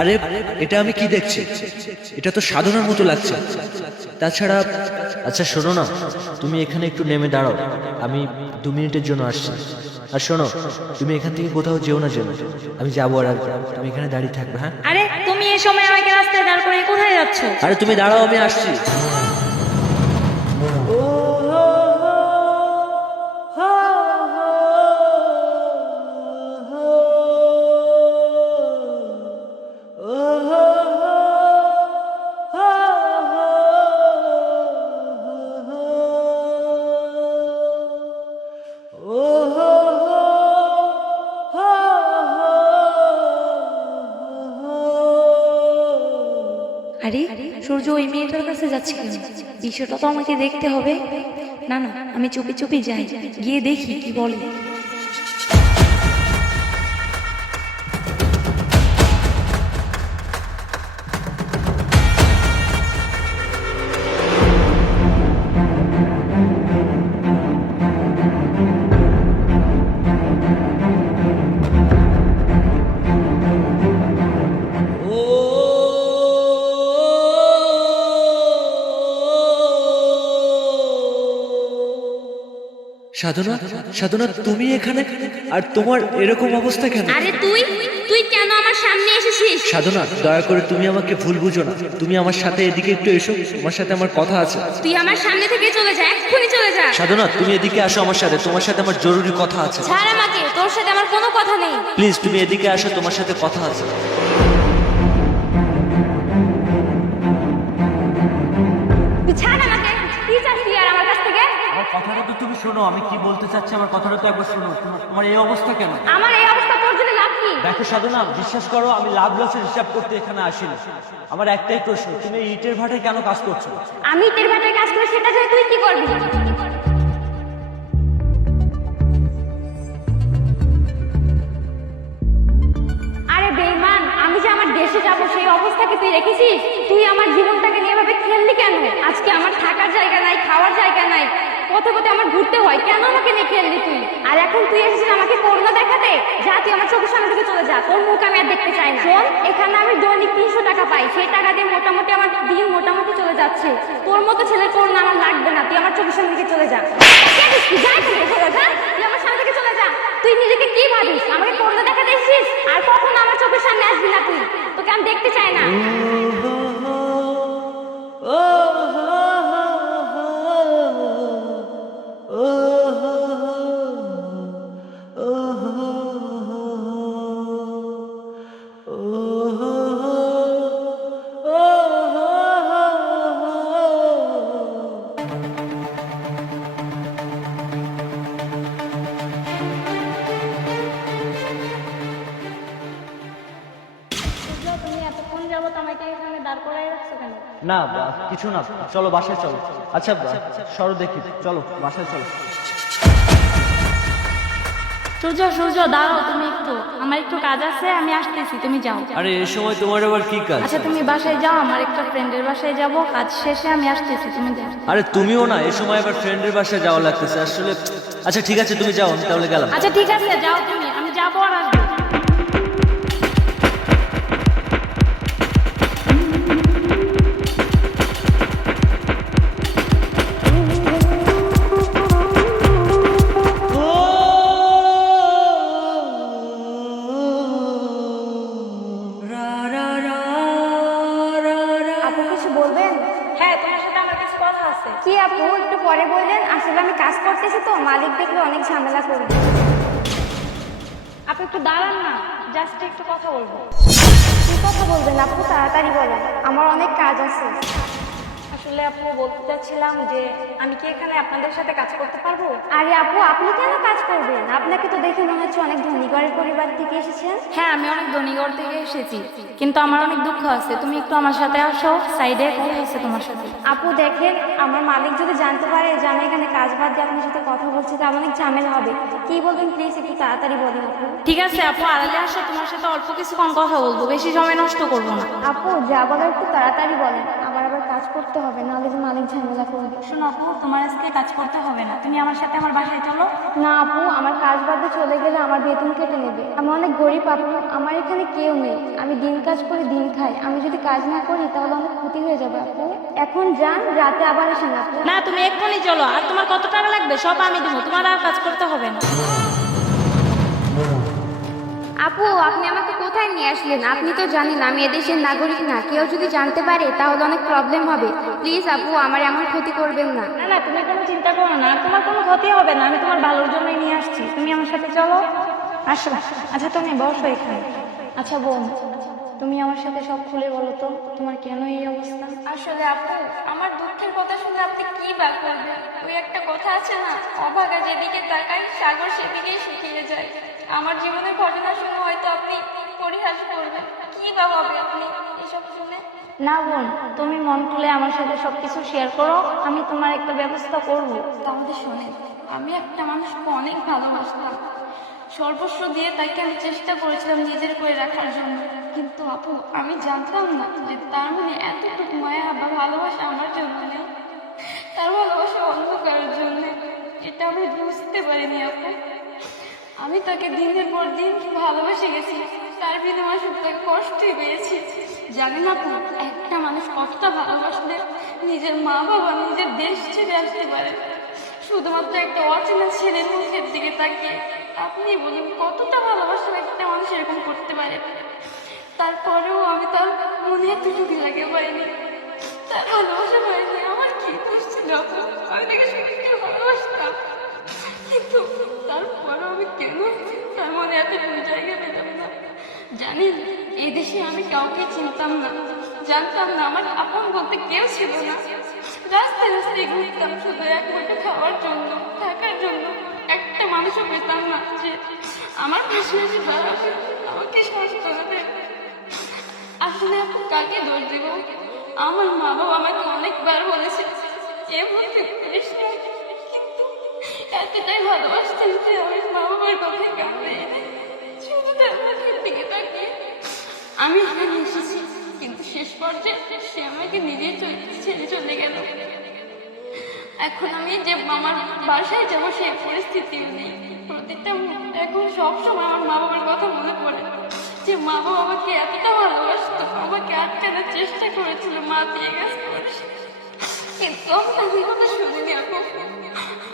আরে এটা আমি কি দেখছি? এটা তো সাধনার মতো লাগছে। তাছাড়া আচ্ছা শোনো না, তুমি এখানে একটু নেমে দাঁড়াও, আমি 2 মিনিটের জন্য আসছি। আর শোনো, তুমি এখান থেকে কোথাও যেও না যেন, আমি যাবো আর আসবো, তুমি এখানে দাঁড়িয়ে থাকবে। হ্যাঁ আরে তুমি এই সময় আমাকে রাস্তায় দাঁড় করে কোথায় যাচ্ছ? আরে তুমি দাঁড়াও, আমি আসছি। আরে সূর্য ওই মেয়েটার কাছে যাচ্ছে কেন? বিষয়টা তো আমাকে দেখতে হবে। না না, আমি চুপি চুপি যাই, গিয়ে দেখি কি বলে। সাধনা, সাধনা তুমি এখানে? আর তোমার এরকম অবস্থা কেন? আরে তুই তুই কেন আমার সামনে এসেছিস? সাধনা, দয়া করে তুমি আমাকে ভুল বুঝো না, তুমি আমার সাথে এদিকে একটু এসো, তোমার সাথে আমার কথা আছে। তুই আমার সামনে থেকে চলে যা, এক্ষুনি চলে যা। সাধনা, তুমি এদিকে আসো আমার সাথে, তোমার সাথে আমার জরুরি কথা আছে। ছাড় আমাকে, তোর সাথে আমার কোনো কথা নেই। প্লিজ তুমি এদিকে আসো, তোমার সাথে কথা আছে। তুই ছাড় আমাকে, কি চাস তুই আর আমার কাছ থেকে? আমার কথাটা তো তুমি শোনো, আমি কি বলতে চাচ্ছি আমার কথাটা তো একবার শোনো। তোমার এই অবস্থা কেন? আমার এই অবস্থা তোর জন্য লাভ কি? দেখো সাধনা, বিশ্বাস করো আমি লাভ লসের হিসাব করতে এখানে আসিনি। আমার একটাই প্রশ্ন, তুমি এই ইটের ভাটায় কেন কাজ করছো? আমি তোর ভাটায় কাজ করে সেটা দিয়ে তুই কি করবি? আরে বেঈমান, আমি যে আমার দেশে যাব সেই অবস্থা কি তুই রেখেছিস? তুই আমার জীবনটাকে নিয়ে ভাবে খেললি কেন? আজকে আমার থাকার জায়গা নাই, খাওয়ার জায়গা নাই, পথে পথে আমার ঘুরতে হয়, কেন আমাকে নিয়ে খেললি তুই? আর এখন তুই এসেছিস আমাকে করুণা দেখাতে? যা, তুই আমার চোখের সামনে থেকে চলে যা, তোর মুখ আমি আর দেখতে চাই না। শোন, এখানে আমি দৈনিক 300 টাকা পাই, সেই টাকা দিয়ে মোটামুটি আমার দিন মোটামুটি চলে যাচ্ছে। তোর মতো ছেলের করুণা আমার লাগবে না, তুই আমার চোখের সামনে থেকে চলে যা। যা এখান থেকে, চলে যা, তুই আমার সামনে থেকে চলে যা। তুই নিজেকে কি ভাবিস? আমাকে করুণা দেখাতে এসেছিস? আর কখনো আমার চোখের সামনে আসবি না তুই, তোকে আমি দেখতে চাই না। তুমি এতক্ষণ যাবত আমাকে এখানে দাঁড় করাই রাখছো কেন? না কিছু না, চলো বাসায় চলো। আচ্ছা সরো দেখি, চলো বাসায় চলো। সূর্য সূর্য দাঁড়াও, তুমি একটু, আমার একটু কাজ আছে, আমি আসতেছি, তুমি যাও। আরে এই সময় তোমার আবার কি কাজ? আচ্ছা তুমি বাসায় যাও, আমার একটা ফ্রেন্ডের বাসায় যাব, কাজ শেষে আমি আসতেছি, তুমি যাও। আরে তুমিও না, এই সময় আবার ফ্রেন্ডের বাসায় যাওয়া লাগতেছে আসলে। আচ্ছা ঠিক আছে, তুমি যাও, আমি তাহলে গেলাম। আচ্ছা ঠিক আছে, যাও তুমি, আমি যাবো আর আসবো। আপু কিছু বলবেন? হ্যাঁ, তোমার সাথে আমার কিছু কথা আছে। কি আপু, একটু পরে বললেন? আসলে আমি কাজ করতেছি তো, মালিক দেখলে অনেক ঝামেলা করবে। আপু একটু দাঁড়ান না, জাস্ট একটু কথা বলবো। কি কথা বলবেন আপু? তাড়াতাড়ি বলেন, আমার অনেক কাজ আছে। আসলে আপু বলতে চাচ্ছিলাম যে আমি কি এখানে আপনাদের সাথে কাজ করতে পারবো? আরে আপু, আপনি কেন কাজ করবেন? আপনাকে তো দেখে মনে হচ্ছে অনেক ধনী ঘরের পরিবার থেকে এসেছেন। হ্যাঁ, আমি অনেক ধনী ঘর থেকে এসেছি, কিন্তু আমার অনেক দুঃখ আছে। তুমি একটু আমার সাথে আসো, সাইডে কথা আছে তোমার সাথে। আপু দেখেন, আমার মালিক যদি জানতে পারে যে আমি এখানে কাজ বাদ দিয়ে আপনার সাথে কথা বলছি, তাহলে অনেক ঝামেলা হবে। কি বলবেন প্লিজ একটু তাড়াতাড়ি বলেন আপু। ঠিক আছে আপু, আড়ালে আসো, তোমার সাথে অল্প কিছুক্ষণ কথা বলবো, বেশি সময় নষ্ট করবো না। আপু যা বলার একটু তাড়াতাড়ি বলেন, আমার আবার কাজ কাজ করতে হবে, নাহলে যে মালিক ঝামেলা করবে। শোনো আপু, তোমার আজকে কাজ করতে হবে না, তুমি আমার সাথে আমার বাসায় চলো। না আপু, আমার কাজ বাদে চলে গেলে আমার বেতন কেটে নেবে। আমি অনেক গরিব আপু, আমার এখানে কেউ নেই, আমি দিন কাজ করে দিন খাই। আমি যদি কাজ না করি তাহলে অনেক ক্ষতি হয়ে যাবে আপু। এখন যান, রাতে আবার আসেন আপু। না, তুমি এক্ষুনি চলো, আর তোমার কত টাকা লাগবে সব আমি দেবো, তোমার আর কাজ করতে হবে না। আপু, আপনি আমাকে কোথায় নিয়ে আসলেন? আপনি তো জানেন আমি এদেশের নাগরিক না। কেউ যদি জানতে পারে তাহলে অনেক প্রবলেম হবে। প্লিজ আপু, আমার এমন ক্ষতি করবেন না। না না, তুমি কোনো চিন্তা করো না, আর তোমার কোনো ক্ষতি হবে না, আমি তোমার ভালোর জন্যই নিয়ে আসছি। তুমি আমার সাথে চলো, আসো। আচ্ছা তুমি বসো এখানে। আচ্ছা বোন, তুমি আমার সাথে সব খুলে বলো তো, তোমার কেন এই অবস্থা? আসলে আপু, আমার দুঃখের কথা শুনে আপনি কি বা করবেন? ওই একটা কথা আছে না, অভাগা যেদিকে তাকায় সাগর সেদিকেই শুকিয়ে যায়। আমার জীবনের ঘটনা শুনে হয়তো আপনি পরিহাস করবেন, কি বা হবে আপনি এসব শুনে? না বোন, তুমি মন খুলে আমার সাথে সবকিছু শেয়ার করো, আমি তোমার একটা ব্যবস্থা করব। তাহলে শোনেন, আমি একটা মানুষকে অনেক ভালোবাসতাম। সর্বস্ব দিয়ে তাকে আমি চেষ্টা করেছিলাম নিজের করে রাখার জন্য, কিন্তু আপু আমি জানতাম না যে তার মানে এতটুকু মায়া বা ভালোবাসা আমার জন্য নেই, তার ভালোবাসা অন্য কারোর জন্য। এটা আমি বুঝতে পারিনি আপু। আমি তাকে দিনের পর দিন ভালোবেসে গেছি, তার বিনিময়ে শুধু তাকে কষ্টই পেয়েছি। জানেন আপু, একটা মানুষ কতটা ভালোবাসলে নিজের মা বাবা, নিজের দেশ ছেড়ে আসতে পারে শুধুমাত্র একটা অচেনা ছেলের মুখের দিকে তাকিয়ে। আপনি বলুন, কতটা ভালোবাসলে একটা মানুষ এরকম করতে পারে? তারপরেও আমি তার মনে এতটুকু লাগে পাইনি, তার ভালোবাসা পাইনি। আমার কি দোষ ছিল আপু? আমি তাকে সত্যি ভালোবাসতাম, কিন্তু তারপরেও আমি কেন তার মনে এতটুকু জায়গা পেলাম না? জানেন, এই দেশে আমি কাউকে চিনতাম না, জানতাম না, আমার আপন বলতে কেউ ছিল না। রাস্তায় রাস্তায় ঘুরতাম শুধু এক মুঠো খাওয়ার জন্য, থাকার জন্য। একটা মানুষও পেতাম না যে আমার পাশে এসে দাঁড়াবে, আমাকে সান্ত্বনা দেবে। আসলে আপু কাকে দোষ দেব? আমার মা বাবা আমাকে অনেকবার বলেছে এমন করিস না, কিন্তু এতটাই ভালোবাসতেন যে আমি মা বাবার কথায় কান দেয়নি। শুধু তার মুখের দিকে তাকিয়ে আমি এখানে এসেছি, কিন্তু শেষ পর্যায়ে সে আমাকে নিজেই ছেড়ে চলে গেল। এখন আমি যে আমার বাসায় যাবো সেই পরিস্থিতিও নেই। প্রতিটা এখন সবসময় আমার মা বাবার কথা মনে পড়ে যে মা বাবা আমাকে এতটা ভালোবাসতো, আমাকে আটকানোর চেষ্টা করেছিল, মা দিয়ে গেছে, কিন্তু আমি কথা শুনিনি আপু।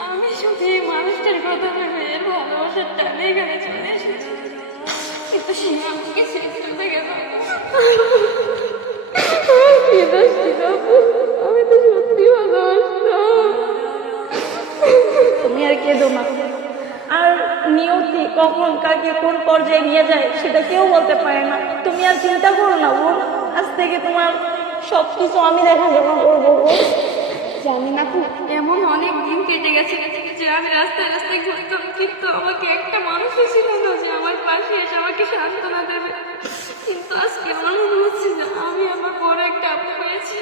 আমি শুধু এই মানুষটার কথা ভেবে এর ভালোবাসার টানে এখানে চলে এসেছি, কিন্তু সে আমাকে ছেড়ে চলে গেল। কি দোষ ছিল আপু? আমি তো সত্যি ভালোবাসতাম। তুমি আর কেঁদো না, আর নিয়তি কখন কাকে কোন পর্যায়ে নিয়ে যায় সেটা কেউ বলতে পারে না। তুমি আর চিন্তা করো না বোন, আজ থেকে তোমার সবকিছু আমি দেখাশোনা করবো বোন। জানি না আপু, এমন অনেক দিন কেটে গেছে যে আমি রাস্তায় রাস্তায় ঘুরতাম, কিন্তু আমাকে একটা মানুষও ছিল না যে আমার পাশে এসে আমাকে সান্ত্বনা দেবে। কিন্তু আজকে আমার মনে হচ্ছে যে আমি আমার বড় একটা আপু পেয়েছি।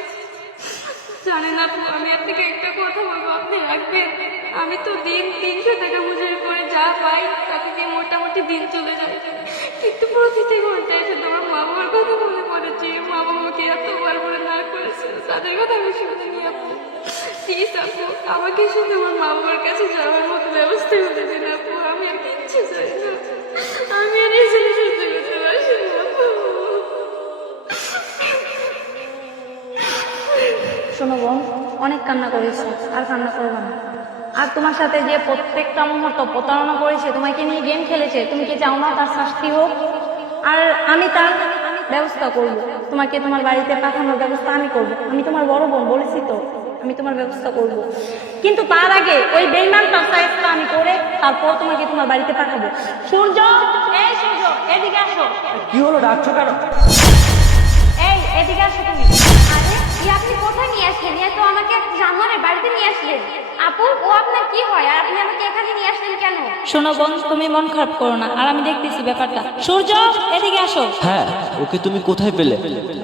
জানেন আপু, আমি আপনাকে একটা কথা বলবো, আপনি রাখবেন। আমি তো দিন 300 টাকা মজুরি করে যা পাই তাতে দিয়ে মোটামুটি দিন চলে যায়, কিন্তু প্রতিটি ঘন্টায় এসে তোমার মা বাবার কথা মনে পড়ে যে মা বাবাকে এতবার করে না করেছিল, তাদের কথা আমি শুনিনি আপু। প্লিজ আপু, আমাকে শুধু আমার মা বাবার কাছে যাওয়ার মতো ব্যবস্থা করে দিন আপু। আমি আর কিচ্ছু চাই না, আমি আর এই ছেলে সহ্য করতে পারছি না আপু। শোনো বোন, অনেক কান্না করেছি, আর কান্না করবো না। আর তোমার সাথে যে প্রত্যেকটা মুহূর্ত প্রতারণা করেছে, তোমাকে নিয়ে গেম খেলেছে, তুমি কি চাও না তার শাস্তি হোক? আর আমি তার ব্যবস্থা করব, তোমাকে তোমার বাড়িতে পাঠানোর ব্যবস্থা আমি করব। আমি তোমার বড় বোন, বলেছি তো আমি তোমার ব্যবস্থা করব, কিন্তু তার আগে ওই বেইমানটার সাইজটা আমি করে তারপর তোমাকে তোমার বাড়িতে পাঠাবো। সূর্য, এই সূর্য, এদিকে আসো। কি হলো, ডাকছো কেন? এই এদিকে আসো তুমি। আরে, আপনি কোথায় নিয়ে আসলেন? তো আমাকে জানোয়ারের বাড়িতে নিয়ে আসলেন। আপু, ও আপনার কি হয় আর আপনি আমাকে এখানে নিয়ে আসলেন কেন? শোনো বোন, তুমি মন খারাপ করো না, আর আমি দেখতেছি ব্যাপারটা। সূর্য, এদিকে আসো। হ্যাঁ, ওকে তুমি কোথায় পেলে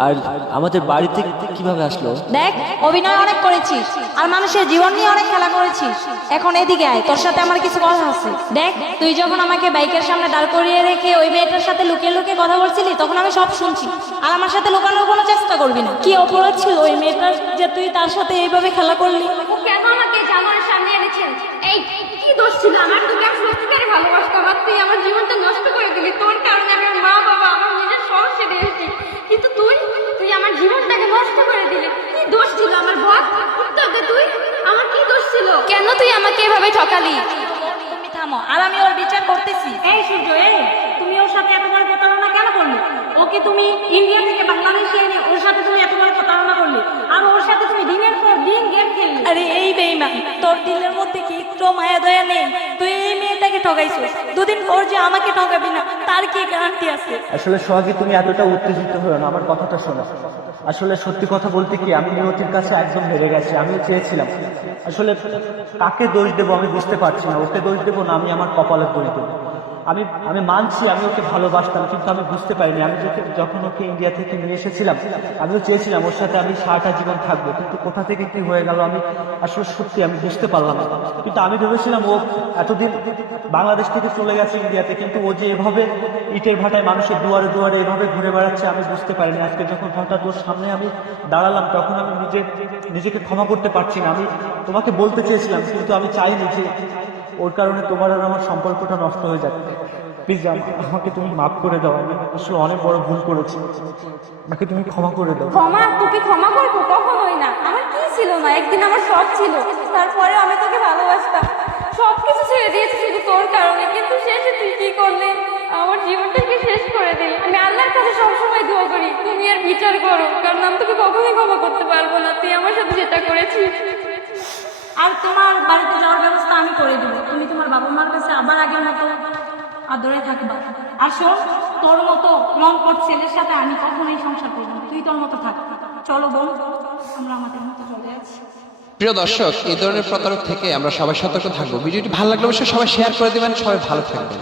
আর আমাদের বাড়িতে কিভাবে আসলো? দেখ, অভিনয় অনেক করেছিস আর মানুষের জীবন নিয়ে অনেক খেলা করেছিস। এখন এদিকে আয়, তোর সাথে আমার কিছু কথা আছে। দেখ, তুই যখন আমাকে বাইকের সামনে দাঁড় করিয়ে রেখে ওই মেয়েটার সাথে লুকিয়ে লুকিয়ে কথা বলছিলি, তখন আমি সব শুনছি। আর আমার সাথে লুকানোর কোনো চেষ্টা করবি না। কি অপরাধ ছিল ওই মেয়েটার যে তুই তার সাথে এইভাবে খেলা করলি? ও কেন আমাকে জামার সামনে এনেছেন? এই কি দোষ ছিল আমার? তোকে আমি সত্যিকারে ভালোবাসতাম আর তুই আমার জীবনটা নষ্ট করে দিলি। তোর কারণে আমি আমার মা বাবা আমার নিজের সব ছেড়ে এসেছি, কিন্তু তুই আমার জীবনটাকে নষ্ট করে দিলি। কি দোষ ছিল আমার? বল, উত্তর দে তুই। আমার কি দোষ ছিল? কেন তুই আমাকে এভাবে ঠকালি? তুমি থামো, আর আমি ওর বিচার করতেছি। এই সূর্য, এই তুমি ওর সাথে এত বড় প্রতারণা কেন করলে? ওকে তুমি ইন্ডিয়া থেকে বাংলাদেশে এনে ওর সাথে তুমি এত বড় প্রতারণা করলে, আর ওর সাথে তুমি দিনের পর দিন গেম খেললে। আরে এই বেঈমান, তোর দিলের মধ্যে কি একটু মায়া দয়া নেই? তুই এই মেয়েটাকে ঠকাইছিস, দুদিন পর যে আমাকে ঠকাবি না তার কি গ্যারান্টি আছে? আসলে সোহাগী, তুমি এতটা উত্তেজিত হও না, আমার কথাটা শোনো। আসলে সত্যি কথা বলতে কি, আমি নিয়তির কাছে একদম হেরে গেছি। আমিও চেয়েছিলাম, আসলে কাকে দোষ দেবো আমি বুঝতে পারছি না। ওকে দোষ দেবো না আমি আমার কপালে দোষ দেবো। আমি মানছি আমি ওকে ভালোবাসতাম, কিন্তু আমি বুঝতে পারিনি। আমি যখন ওকে ইন্ডিয়া থেকে নিয়ে এসেছিলাম, আমিও চেয়েছিলাম ওর সাথে আমি সারাটা জীবন থাকবো, কিন্তু কোথা থেকে কি হয়ে গেল আমি আসলে সত্যি আমি বুঝতে পারলাম না। কিন্তু আমি ভেবেছিলাম ও এতদিন বাংলাদেশ থেকে চলে গেছে ইন্ডিয়াতে, কিন্তু ও যে এভাবে ইটের ভাটায় মানুষের দুয়ারে দুয়ারে এভাবে ঘুরে বেড়াচ্ছে আমি বুঝতে পারিনি। আজকে যখন হঠাৎ ওর সামনে আমি দাঁড়ালাম, তখন আমি নিজেকে ক্ষমা করতে পারছি না। আমি তোমাকে বলতে চেয়েছিলাম, কিন্তু আমি চাইনি যে ওর কারণে তোমার আর আমার সম্পর্কটা নষ্ট হয়ে যাবে। প্লিজ আমাকে তুমি মাফ করে দাও, আমি আসলে অনেক বড় ভুল করেছি, আমাকে তুমি ক্ষমা করে দাও। ক্ষমা? তোকে ক্ষমা করবো? কখনোই না। আমার কি ছিল না, একদিন আমার সব ছিল, তারপরে আমি তোকে ভালোবাসতাম, সবকিছু ছেড়ে দিয়েছি শুধু তোর কারণে, কিন্তু শেষে তুই কি করলি? আমার জীবনটাকে শেষ করে দিলি। আমি আল্লাহর কাছে সবসময় দোয়া করি তুমি আর বিচার করো, কারণ আমি তোকে কখনোই ক্ষমা করতে পারবো না, তুই আমার সাথে যেটা করেছিস। আর তোমার বাড়িতে যাওয়ার ব্যবস্থা আমি করে দেবো। তুমি তোমার বাবা মার কাছে আবার আগের মতো আদরে থাকবা। আর শোন, তোর মতো লম্পট ছেলের সাথে আমি কখনোই সংসার করবো না। তুই তোর মতো থাক। চলো বোন, আমরা আমাদের মতো চলে যাচ্ছি। প্রিয় দর্শক, এই ধরনের প্রতারক থেকে আমরা সবাই সতর্ক থাকবো। ভিডিওটি ভালো লাগলে অবশ্যই সবাই শেয়ার করে দেবেন। সবাই ভালো থাকবেন।